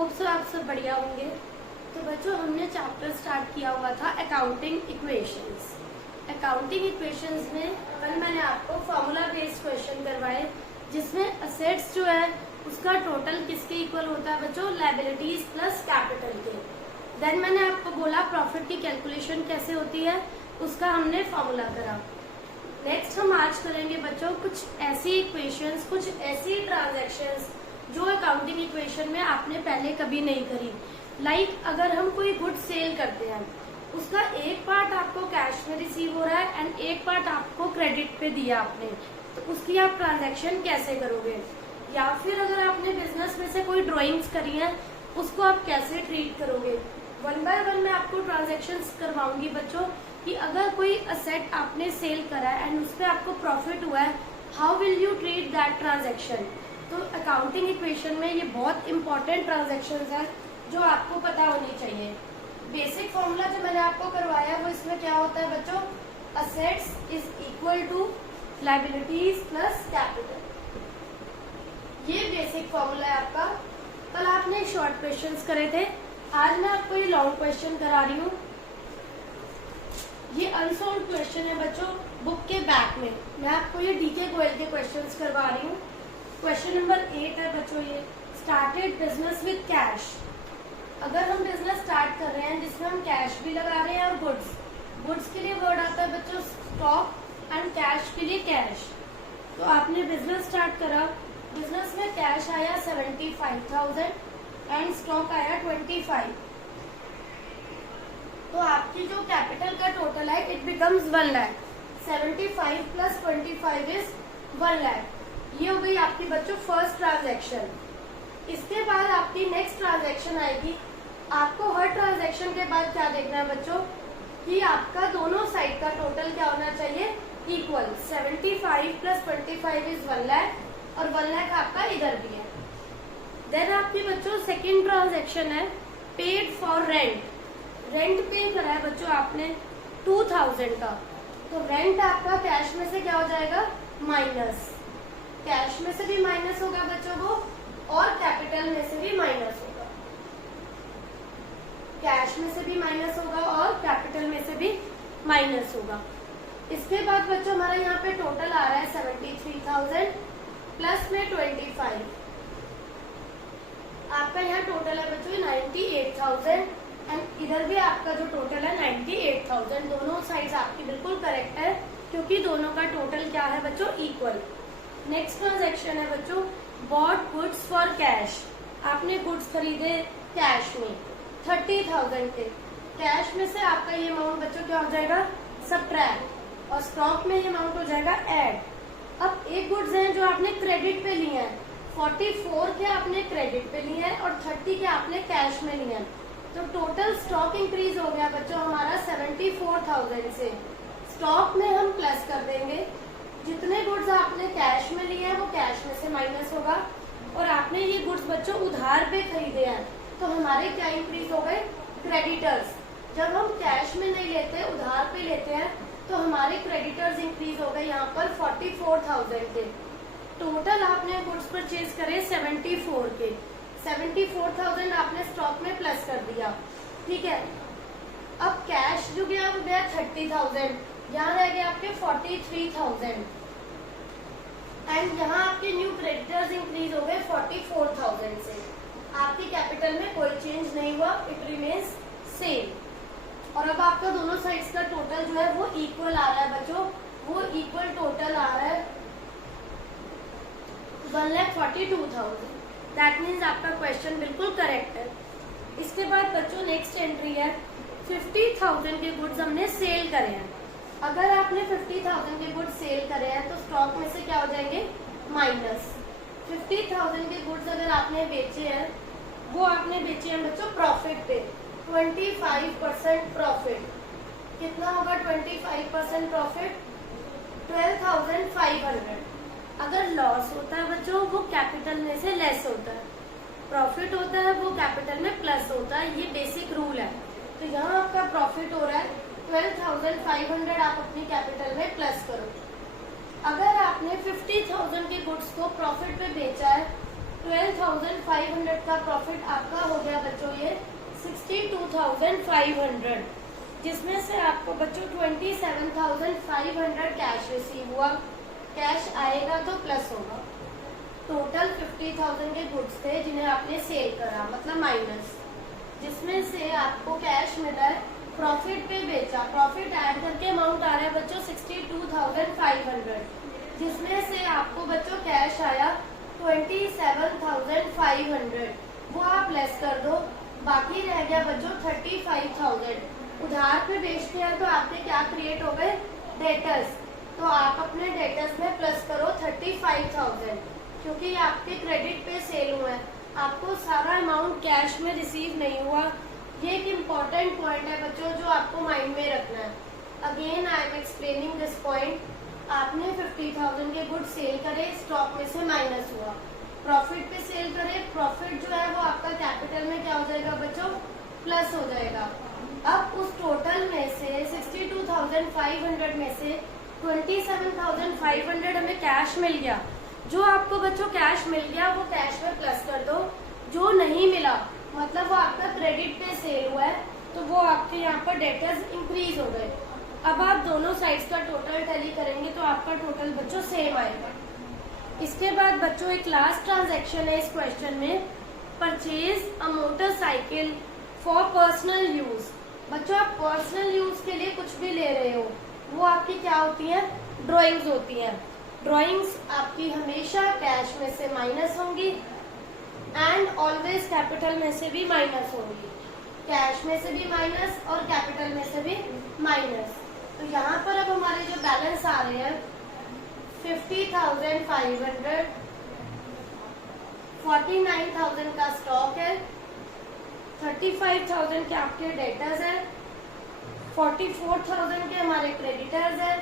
Hope so आप सब बढ़िया होंगे। तो बच्चों हमने चैप्टर स्टार्ट किया हुआ था अकाउंटिंग इक्वेशंस। अकाउंटिंग इक्वेशंस में कल मैंने आपको फॉर्मूला बेस्ड क्वेश्चन करवाए जिसमें असेट्स जो है उसका टोटल किसके इक्वल होता है बच्चों, लायबिलिटीज प्लस कैपिटल के। देन मैंने आपको बोला प्रॉफिट की कैलकुलेशन कैसे होती है, उसका हमने फॉर्मूला करा। नेक्स्ट हम आज करेंगे बच्चों कुछ ऐसी इक्वेशंस, कुछ ऐसी ट्रांजैक्शंस जो अकाउंटिंग इक्वेशन में आपने पहले कभी नहीं करी। लाइक अगर हम कोई गुड सेल करते हैं, उसका एक पार्ट आपको कैश में रिसीव हो रहा है एंड एक पार्ट आपको क्रेडिट पे दिया आपने, तो उसकी आप ट्रांजैक्शन कैसे करोगे। या फिर अगर आपने बिजनेस में से कोई ड्राइंग्स करी है, उसको आप कैसे ट्रीट करोगे। वन बाय वन मैं आपको ट्रांजैक्शंस करवाऊंगी बच्चों कि अगर कोई असेट आपने सेल करा है एंड उस पर आपको प्रॉफिट हुआ है, how will you treat that transaction. तो अकाउंटिंग इक्वेशन में ये बहुत इंपॉर्टेंट ट्रांजैक्शंस है जो आपको पता होनी चाहिए। बेसिक फॉर्मूला जो मैंने आपको करवाया है वो इसमें क्या होता है बच्चों, assets is equal to liabilities plus capital. ये बेसिक फॉर्मूला है आपका। कल आपने शॉर्ट क्वेश्चंस करे थे, आज मैं आपको ये लॉन्ग क्वेश्चन करा रही हूँ। ये अनसॉल्व क्वेश्चन है बच्चों बुक के बैक में। मैं आपको ये डीके गोयल के क्वेश्चंस करवा रही हूँ। क्वेश्चन नंबर 8 है बच्चों, ये स्टार्टेड बिजनेस विद कैश। अगर हम बिजनेस स्टार्ट कर रहे हैं जिसमें हम कैश भी लगा रहे हैं और गुड्स के लिए वर्ड आता है बच्चों स्टॉक एंड कैश के लिए कैश। तो आपने बिजनेस स्टार्ट करा, बिजनेस में कैश आया 75,000 एंड स्टॉक आया 25। तो आपकी जो कैपिटल का टोटल है it becomes 1 lakh. 75 plus 25 is 1 lakh. ये हो गई आपकी बच्चों फर्स्ट ट्रांजैक्शन। इसके बाद आपकी नेक्स्ट ट्रांजैक्शन आएगी। आपको हर ट्रांजैक्शन के बाद क्या देखना है बच्चों कि आपका दोनों साइड का टोटल क्या होना चाहिए, इक्वल। 75 प्लस 25 इज 1 लाख और 1 लाख आपका इधर भी है। देन आपकी बच्चों सेकेंड ट्रांजैक्शन है पेड फॉर रेंट। रेंट पे करा है बच्चों आपने 2000 का, तो रेंट आपका कैश में से क्या हो जाएगा, माइनस। कैश में से भी माइनस होगा बच्चों वो और कैपिटल में से भी माइनस होगा। कैश में से भी माइनस होगा और कैपिटल में से भी माइनस होगा। इसके बाद बच्चों हमारा यहाँ पे टोटल आ रहा है 73,000 प्लस में 25। आपका यहाँ टोटल है बच्चों 98,000 एंड इधर भी आपका जो टोटल है 98,000। दोनों साइड्स आपकी बिल्कुल करेक्ट है क्योंकि दोनों का टोटल क्या है बच्चों, इक्वल। नेक्स्ट ट्रांजैक्शन है बच्चों बॉट गुड्स फॉर कैश। आपने गुड्स खरीदे कैश में 30,000 के, कैश में से आपका ये अमाउंट बच्चों क्या हो जाएगा, सबट्रैक्ट, और स्टॉक में ये अमाउंट हो जाएगा ऐड। अब एक गुड्स हैं जो आपने क्रेडिट पे लिए हैं, 44 के आपने क्रेडिट पे लिए हैं और 30 के आपने कैश में लिए हैं। तो टोटल स्टॉक इंक्रीज हो गया बच्चों हमारा 74,000 से। स्टॉक में हम प्लस कर देंगे, जितने गुड्स आपने कैश में लिए हैं वो कैश में से माइनस होगा, और आपने ये गुड्स बच्चों उधार पे खरीदे हैं तो हमारे क्या इंक्रीज हो गए, क्रेडिटर्स। जब हम कैश में नहीं लेते उधार पे लेते हैं तो हमारे क्रेडिटर्स इंक्रीज हो गए यहाँ पर 44,000 के। टोटल आपने गुड्स परचेज करे 74 के, 74,000 आपने स्टॉक में प्लस कर दिया, ठीक है। अब कैश जो गया वो गया 30,000, यहाँ रह गए आपके 43,000 एंड यहाँ आपके न्यू क्रेडिटर्स इंक्रीज हो गए 44,000 से। आपकी कैपिटल में कोई चेंज नहीं हुआ, इट रिमेन्स सेम। और अब आपका दोनों साइड्स का टोटल जो है वो इक्वल आ रहा है बच्चों, वो इक्वल टोटल आ रहा है 1,42,000। दैट मीन्स आपका क्वेश्चन बिल्कुल करेक्ट है। इसके बाद बच्चों नेक्स्ट एंट्री है 50,000 के गुड्स हमने सेल करे हैं। अगर आपने 50,000 के गुड्स सेल करे हैं तो स्टॉक में से क्या हो जाएंगे, माइनस। 50,000 के गुड्स अगर आपने बेचे हैं, वो आपने बेचे हैं बच्चों प्रॉफिट पे, 25% प्रॉफिट। कितना होगा 25% प्रॉफिट, 12,500। अगर लॉस होता है बच्चों वो कैपिटल में से लेस होता है, प्रॉफिट होता है वो कैपिटल में प्लस होता है, ये बेसिक रूल है। तो यहाँ आपका प्रॉफिट हो रहा है 12,500, आप अपनी कैपिटल में प्लस करो। अगर आपने 50,000 के गुड्स को प्रॉफिट पे बेचा है 12,500 का प्रॉफिट आपका हो गया बच्चों ये 62,500, जिसमें से आपको बच्चों 27,500 कैश रिसीव हुआ। कैश आएगा तो प्लस होगा। टोटल 50,000 के गुड्स थे जिन्हें आपने सेल करा, मतलब माइनस, जिसमें से आपको कैश मिला है, प्रॉफिट पे बेचा, प्रॉफिट ऐड करके अमाउंट आ रहा है बच्चों 62,500, जिसमें से आपको बच्चों कैश आया 27,500, वो आप लेस कर दो, बाकी रह गया बच्चों 35,000। उधार पे बेचते हैं तो आपके क्या क्रिएट हो गए, डेटर्स, तो आप अपने डेटर्स में प्लस करो 35,000, क्योंकि आपके क्रेडिट पे सेल हुआ है, आपको सारा अमाउंट कैश में रिसीव नहीं हुआ। ये एक इम्पॉर्टेंट पॉइंट है बच्चों जो आपको माइंड में रखना है। Again I am explaining this point. आपने 50,000 के गुड सेल करे, स्टॉक में से माइनस हुआ, प्रॉफिट पे सेल करे, प्रॉफिट जो है वो आपका कैपिटल में क्या हो जाएगा बच्चों, प्लस हो जाएगा। अब उस टोटल में से 62,500 में से 27,500 हमें कैश मिल गया। जो आपको बच्चों कैश मिल गया वो कैश में प्लस कर दो, जो नहीं मिला मतलब वो आपका क्रेडिट पे सेल हुआ है तो वो आपके यहाँ पर डेटर्स इंक्रीज हो गए। अब आप दोनों साइड्स का टोटल टैली करेंगे तो आपका टोटल बच्चों सेम आएगा। इसके बाद बच्चों एक लास्ट ट्रांजैक्शन है इस क्वेश्चन में, purchase a motorcycle for personal use. बच्चों आप पर्सनल यूज के लिए कुछ भी ले रहे हो, वो आपकी क्या होती है, ड्राइंग्स होती हैं। ड्राइंग्स आपकी हमेशा कैश में से माइनस होंगी एंड ऑलवेज कैपिटल में से भी माइनस होंगी, कैश में से भी माइनस और कैपिटल में से भी माइनस। तो यहाँ पर अब हमारे जो बैलेंस आ रहे हैं 50,500, 49,000 का स्टॉक है, 35,000 के आपके डेटर्स हैं, 44,000 के हमारे क्रेडिटर्स हैं,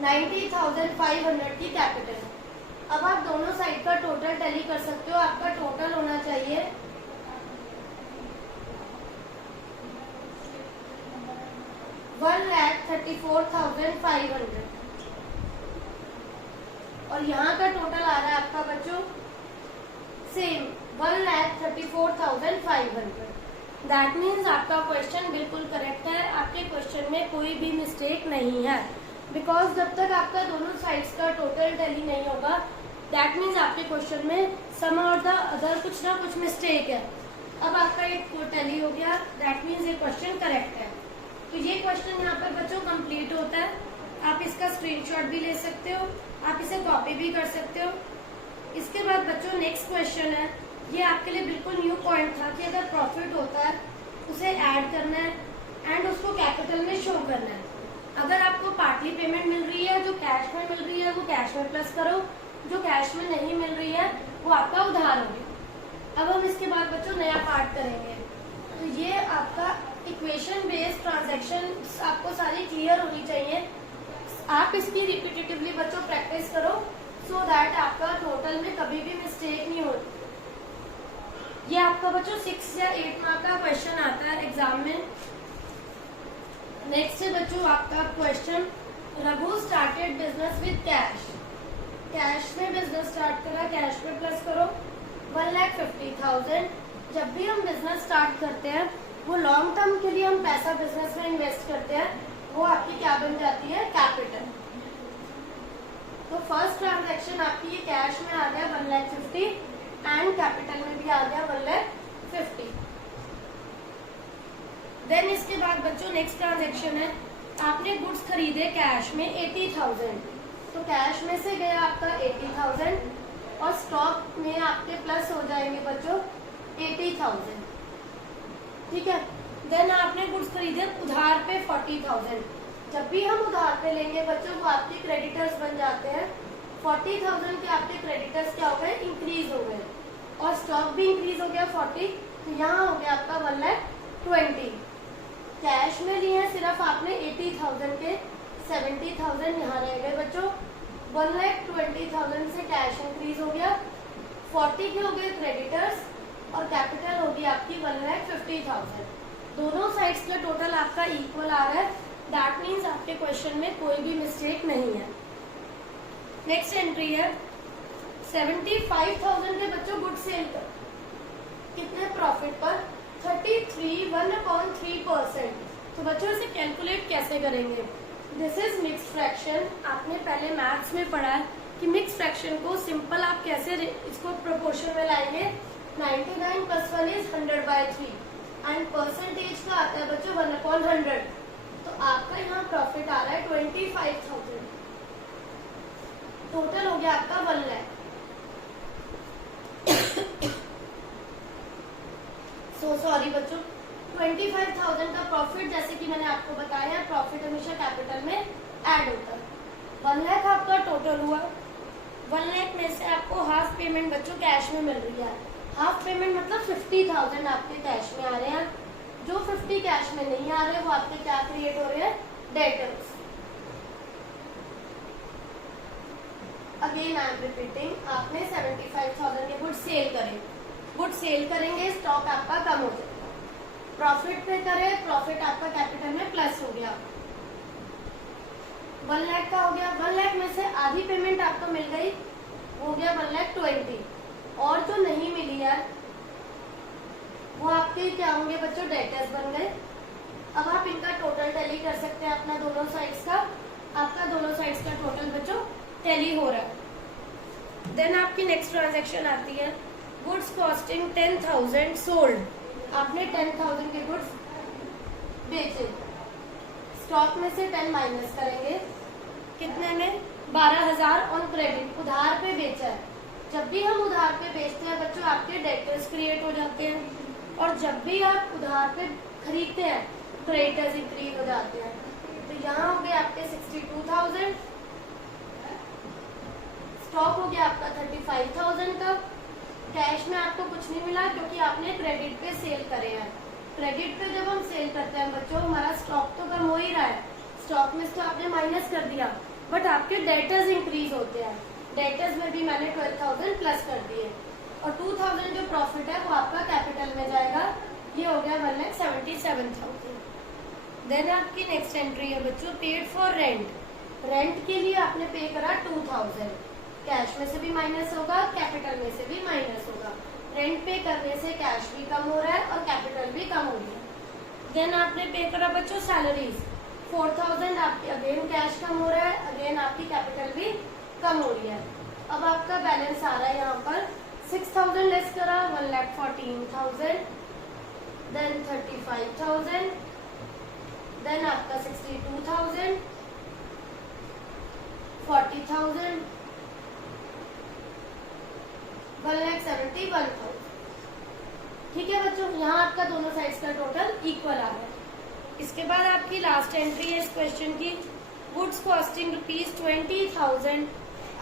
90,500 की कैपिटल। अब आप दोनों साइड का टोटल टैली कर सकते हो। आपका टोटल होना चाहिए 1,34,500 और यहाँ का टोटल आ रहा है आपका बच्चों सेम 1,34,500। दैट मीन्स आपका क्वेश्चन बिल्कुल करेक्ट है, आपके क्वेश्चन में कोई भी मिस्टेक नहीं है, बिकॉज जब तक आपका दोनों साइड्स का टोटल टैली नहीं होगा दैट मीन्स आपके क्वेश्चन में सम और द अदर कुछ ना कुछ मिस्टेक है। अब आपका एक टैली हो गया, दैट मीन्स ये क्वेश्चन करेक्ट है। तो ये क्वेश्चन यहाँ पर बच्चों कंप्लीट होता है। आप इसका स्क्रीनशॉट भी ले सकते हो, आप इसे कॉपी भी कर सकते हो। इसके बाद बच्चों नेक्स्ट क्वेश्चन है, ये आपके लिए बिल्कुल न्यू पॉइंट था कि अगर प्रॉफिट होता है उसे ऐड करना है एंड उसको कैपिटल में शो करना है। अगर आपको पार्टली पेमेंट मिल रही है, जो कैश में मिल रही है वो कैश में प्लस करो, जो कैश में नहीं मिल रही है वो आपका उधार हो गया। अब हम इसके बाद बच्चों नया पार्ट करेंगे। तो ये आपका इक्वेशन बेस्ड ट्रांजैक्शन आपको सारी क्लियर होनी चाहिए। आप इसकी रिपीटेटिवली बच्चों प्रैक्टिस करो सो दैट आपका टोटल में कभी भी मिस्टेक नहीं होती। ये आपका बच्चों 6 या 8 मार्क का क्वेश्चन आता है एग्जाम में। नेक्स्ट है बच्चों आपका question, Raghu started business with cash. Cash में बिजनेस स्टार्ट करा, कैश में प्लस करो 1,50,000। जब भी हम बिजनेस स्टार्ट करते हैं वो लॉन्ग टर्म के लिए हम पैसा बिजनेस में इन्वेस्ट करते हैं, वो आपकी क्या बन जाती है, कैपिटल। तो फर्स्ट ट्रांजैक्शन आपकी ये कैश में आ गया 1,50,000 एंड कैपिटल में भी आ गया 1,50,000। देन इसके बाद बच्चों नेक्स्ट ट्रांजैक्शन है, आपने गुड्स खरीदे कैश में 80,000, तो कैश में से गया आपका 80,000 और स्टॉक में आपके प्लस हो जाएंगे बच्चों 80,000, ठीक है। देन आपने गुड्स खरीदे उधार पे 40,000। जब भी हम उधार पे लेंगे बच्चों वो आपके क्रेडिटर्स बन जाते हैं। 40,000 के आपके क्रेडिटर्स क्या हो गए, इंक्रीज हो गए और स्टॉक भी इंक्रीज हो गया 40, तो यहाँ हो गया आपका 1,20,000। कैश में लिए हैं सिर्फ आपने 80,000 के, 70,000 यहाँ रह गए बच्चों। 1,20,000 से कैश इंक्रीज हो गया, 40 के हो गए क्रेडिटर्स और कैपिटल होगी आपकी 1,50,000। दोनों साइड्स का टोटल आपका इक्वल आ रहा है, दैट मीन्स आपके क्वेश्चन में कोई भी मिस्टेक नहीं है। नेक्स्ट एंट्री है 75,000 के बच्चों गुड सेल कर कितने प्रॉफिट पर 33.1/3%। तो बच्चों इसे कैलकुलेट कैसे करेंगे? This is mix fraction. आपने पहले मैथ्स में पढ़ा है कि मिक्स फ्रैक्शन को सिंपल आप कैसे इसको प्रोपोर्शन में लाएंगे। 99 + 1 = 100/3 एंड परसेंटेज का आता है बच्चों 1/100। तो आपका यहाँ प्रॉफिट आ रहा है 25,000। टोटल हो गया आपका 1 लाख। सॉरी बच्चों, 25,000 का प्रॉफिट, जैसे कि मैंने आपको बताया प्रॉफिट हमेशा कैपिटल में ऐड होता है। 1 लाख आपका टोटल हुआ। 1 लाख में से आपको हाफ पेमेंट बच्चों कैश में मिल रही है। हाफ पेमेंट मतलब 50,000 आपके कैश में आ रहे हैं। जो 50 कैश में नहीं आ रहे वो आपके क्या क्रिएट हो रहे हैं? Debtors. Again I am repeating, आपने 75,000 के गुड सेल करे। गुड सेल करेंगे, स्टॉक आपका कम हो जाएगा। प्रॉफिट पे करे, प्रॉफिट आपका कैपिटल में प्लस हो गया। 1 लाख का हो गया। 1 लाख में से आधी पेमेंट आपको मिल गई, हो गया 1,20,000। और जो नहीं मिली है वो आपके क्या होंगे बच्चों? डेटर्स बन गए। अब आप इनका टोटल टैली कर सकते हैं अपना दोनों साइड्स का। आपका दोनों साइड्स का टोटल बच्चों टैली हो रहा है। देन आपकी नेक्स्ट ट्रांजैक्शन आती है गुड्स कॉस्टिंग 10,000 सोल्ड। आपने 10,000 के गुड्स बेचे। स्टॉक में से 10 माइनस करेंगे, कितने में? 12,000 ऑन क्रेडिट, उधार पे बेचा है। जब भी हम उधार पे बेचते हैं बच्चों आपके डेटर्स क्रिएट हो जाते हैं, और जब भी आप उधार पे खरीदते हैं क्रेडिटर्स इंक्रीज हो जाते हैं। तो यहाँ हो गए आपके 62,000। स्टॉक हो गया आपका 35,000 का। कैश में आपको कुछ नहीं मिला क्योंकि आपने क्रेडिट पे सेल करे हैं। क्रेडिट पे जब हम सेल करते हैं बच्चों हमारा स्टॉक तो कम हो ही रहा है। स्टॉक में से आपने माइनस कर दिया, बट आपके डेटर्स इंक्रीज होते हैं। डेटर्स में भी मैंने 12,000 प्लस कर दिए, और 2,000 जो प्रॉफिट है वो आपका कैपिटल में जाएगा। ये हो गया 1,77,000। देन आपकी नेक्स्ट एंट्री है बच्चों पेड फॉर रेंट। रेंट के लिए आपने पे करा 2,000। कैश में से भी माइनस होगा, कैपिटल में से भी माइनस होगा। रेंट पे करने से कैश भी कम हो रहा है और कैपिटल भी कम हो गया। देन आपने पे करा बच्चों सैलरीज 4,000। आपकी अगेन कैश कम हो रहा है, अगेन आपकी कैपिटल भी कम हो रही है। अब आपका बैलेंस आ रहा है यहाँ पर 6,000 लेस करा 1,14,000। देन 35,000। देन आपका 62,000, 40,000, 1,71,000। ठीक है बच्चों, यहाँ आपका दोनों साइड्स का टोटल इक्वल आ रहा है। इसके बाद आपकी लास्ट एंट्री है इस क्वेश्चन की गुड्स कॉस्टिंग ₹20,000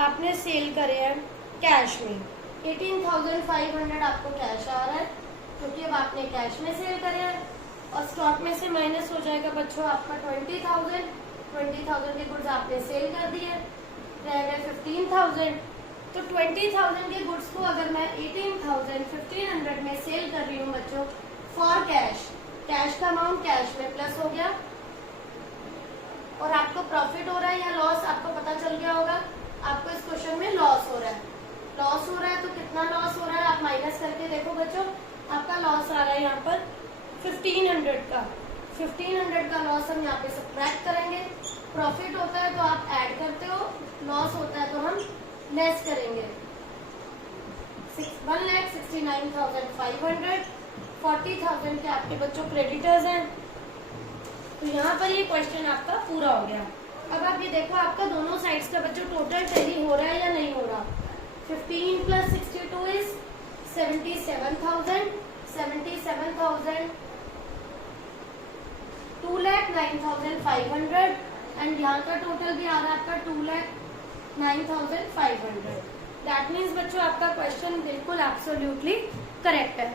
आपने सेल करे हैं कैश में। 18,500 आपको कैश आ रहा है क्योंकि अब आपने कैश में सेल करे हैं, और स्टॉक में से माइनस हो जाएगा बच्चों आपका 20,000। 20,000 के गुड्स आपने सेल कर दिए, रह गए 15,000। तो 20,000 के गुड्स को अगर मैं 18,1500 में सेल कर रही हूँ बच्चों फॉर कैश, कैश का अमाउंट कैश में प्लस हो गया, और आपको प्रॉफिट हो रहा है या लॉस आपको पता चल गया होगा। आपको इस क्वेश्चन में लॉस हो रहा है। लॉस हो रहा है तो कितना लॉस हो रहा है आप माइनस करके देखो बच्चों। आपका लॉस आ रहा है यहाँ पर 1,500 का। 1,500 का लॉस हम यहाँ पे सब्ट्रैक्ट करेंगे। प्रॉफिट होता है तो आप ऐड करते हो, लॉस होता है तो हम लेस करेंगे। 1,69,500। 40,000 के आपके बच्चों क्रेडिटर्स हैं। तो यहाँ पर ये क्वेश्चन आपका पूरा हो गया। अब आप ये देखो आपका दोनों साइड्स का बच्चों टोटल टैली हो रहा है या नहीं हो रहा। 15 + 62 इज 77,000। 77,000 2,09,500 एंड यहाँ का टोटल भी आ रहा है आपका 2,09,500। दैट मीन्स बच्चों आपका क्वेश्चन बिल्कुल एब्सोल्युटली करेक्ट है।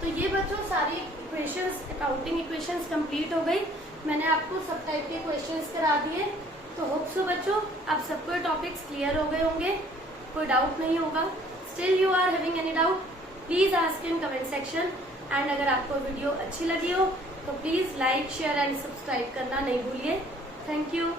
तो ये बच्चों सारी इक्वेशंस, अकाउंटिंग इक्वेशंस कंप्लीट हो गई। मैंने आपको सब टाइप के क्वेश्चंस करा दिए। तो होप सो बच्चों आप सबको टॉपिक्स क्लियर हो गए होंगे, कोई डाउट नहीं होगा। Still you are having any doubt please ask in comment section. And अगर आपको वीडियो अच्छी लगी हो तो please like, share and subscribe करना नहीं भूलिए। Thank you.